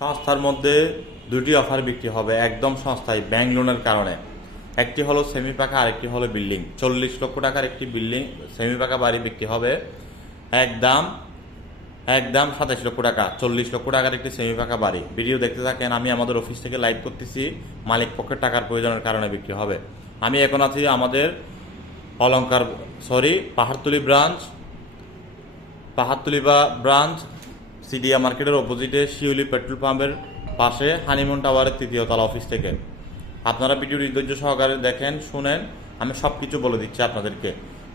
সংস্থার মধ্যে দুটি অফার বিক্রি হবে একদম সংস্থায় ব্যাংক লোনের কারণে। একটি হলো সেমি পাকা, আরেকটি হলো বিল্ডিং চল্লিশ লক্ষ টাকার একটি বিল্ডিং সেমি পাকা বাড়ি বিক্রি হবে একদম একদম সাতাশ লক্ষ টাকা। চল্লিশ লক্ষ টাকার একটি সেমি পাকা বাড়ি। ভিডিও দেখতে থাকেন, আমি আমাদের অফিস থেকে লাইভ করতেছি, মালিক পক্ষের টাকার প্রয়োজনের কারণে বিক্রি হবে। আমি এখন আছি আমাদের অলঙ্কার সরি পাহাড়তলি ব্রাঞ্চ পাহাড়তলি বা ব্রাঞ্চ সিডিয়া মার্কেটের অপোজিটে শিউলি পেট্রোল পাম্পের পাশে হানিমুন টাওয়ারের তৃতীয় তলা অফিস থেকে। আপনারা ভিডিওর ধৈর্য সহকারে দেখেন, শুনেন, আমি সব কিছু বলে দিচ্ছি আপনাদেরকে।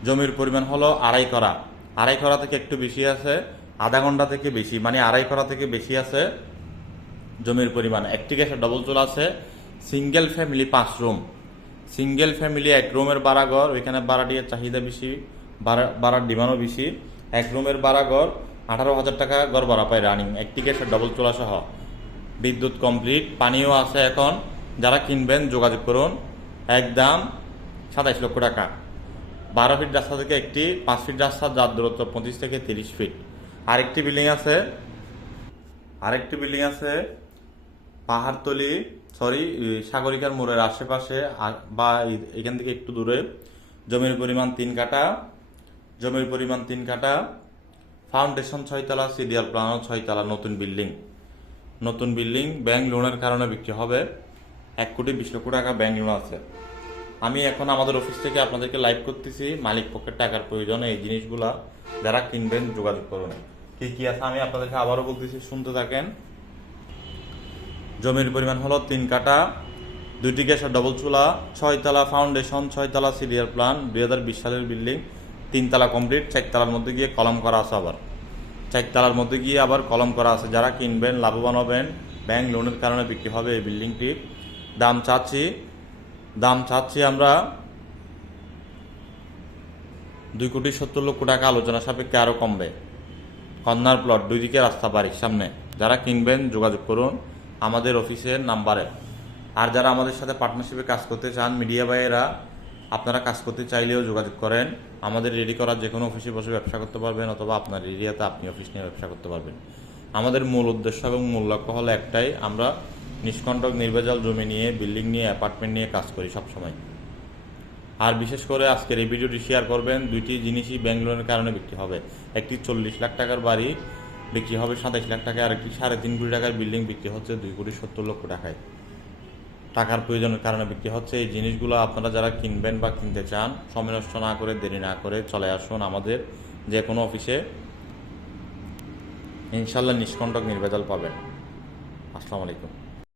জমির পরিমাণ হলো আড়াই করা। আড়াই করা থেকে একটু বেশি আছে, আধা ঘণ্টা থেকে বেশি মানে আড়াই করা থেকে বেশি আছে জমির পরিমাণ। একটি গ্যাসের ডবল চুল আছে সিঙ্গেল ফ্যামিলি পাঁচ রুম সিঙ্গেল ফ্যামিলি এক রুমের বাড়াঘর ওইখানে ভাড়াটির চাহিদা বেশি ভাড়ার ডিমান্ডও বেশি। এক রুমের বাড়াঘর আঠারো হাজার টাকা ভাড়া পায় রানিং একটি গ্যাসের ডবল চুলা সহ। বিদ্যুৎ কমপ্লিট পানিও আছে এখন। যারা কিনবেন, যোগাযোগ করুন। একদম সাতাইশ লক্ষ টাকা। বারো ফিট রাস্তা থেকে একটি, পাঁচ ফিট রাস্তা, যার দূরত্ব পঁচিশ থেকে তিরিশ ফিট। আরেকটি বিল্ডিং আছে, আরেকটি বিল্ডিং আছে, পাহাড়তলি সরি সাগরিকার মোড়ের আশেপাশে বা এখান থেকে একটু দূরে। জমির পরিমাণ তিন কাটা জমির পরিমাণ তিন কাটা ফাউন্ডেশন ছয়তলা, সিডিআর প্লানও ছয়তলা, নতুন বিল্ডিং। নতুন বিল্ডিং ব্যাংক লোনের কারণে বিক্রি হবে। এক কোটি বিশ লক্ষ টাকা ব্যাংক লোন আছে। আমি এখন আমাদের অফিস থেকে আপনাদেরকে লাইভ করতেছি। মালিক পক্ষের টাকার প্রয়োজনে, এই জিনিসগুলা যারা কিনবেন যোগাযোগ করুন। কি কি আছে আমি আপনাদেরকে আবারও বলতেছি, শুনতে থাকেন। জমির পরিমাণ হলো তিন কাটা দুইটি গ্যাসের ডবল চুলা, ছয়তলা ফাউন্ডেশন, ছয়তলা সিরিয়াল প্ল্যান, দুই হাজার বিশ সালের বিল্ডিং। তিনতলা কমপ্লিট চারতলার মধ্যে গিয়ে কলম করা আছে আবার। চারতলার মধ্যে গিয়ে আবার কলম করা আছে। যারা কিনবেন, লাভবান হবেন ব্যাংক লোনের কারণে বিক্রি হবে এই বিল্ডিংটি দাম চাচ্ছি দাম চাচ্ছি আমরা দুই কোটি সত্তর লক্ষ টাকা আলোচনা সাপেক্ষে আরও কমবে। কর্নার প্লট দুই দিকে রাস্তা বাড়ির সামনে। যারা কিনবেন, যোগাযোগ করুন আমাদের অফিসের নাম্বারে আর যারা আমাদের সাথে পার্টনারশিপে কাজ করতে চান মিডিয়া ভাইয়েরা আপনারা কাজ করতে চাইলেও যোগাযোগ করেন। আমাদের রেডি করার যে কোনো অফিসে বসে ব্যবসা করতে পারবেন অথবা আপনার এরিয়াতে আপনি অফিস নিয়ে ব্যবসা করতে পারবেন। আমাদের মূল উদ্দেশ্য এবং মূল লক্ষ্য হলো একটাই, আমরা নিষ্কণ্টক নির্ভেজাল জমি নিয়ে, বিল্ডিং নিয়ে, অ্যাপার্টমেন্ট নিয়ে কাজ করি সবসময়। আর বিশেষ করে আজকের এই ভিডিওটি শেয়ার করবেন, দুইটি জিনিসই ব্যাংক লোনের কারণে বিক্রি হবে। একটি চল্লিশ লাখ টাকার বাড়ি বিক্রি হবে সাতাইশ লাখ টাকায়, আর একটি সাড়ে তিন কোটি টাকার বিল্ডিং বিক্রি হচ্ছে দুই কোটি সত্তর লক্ষ টাকায়। টাকার প্রয়োজনের কারণে বিক্রি হচ্ছে। এই জিনিসগুলো আপনারা যারা কিনবেন বা কিনতে চান, সময় নষ্ট না করে, দেরি না করে চলে আসুন আমাদের যে কোনো অফিসে। ইনশাল্লাহ নিষ্কণ্টক নির্ভেজাল পাবেন। আসসালামু আলাইকুম।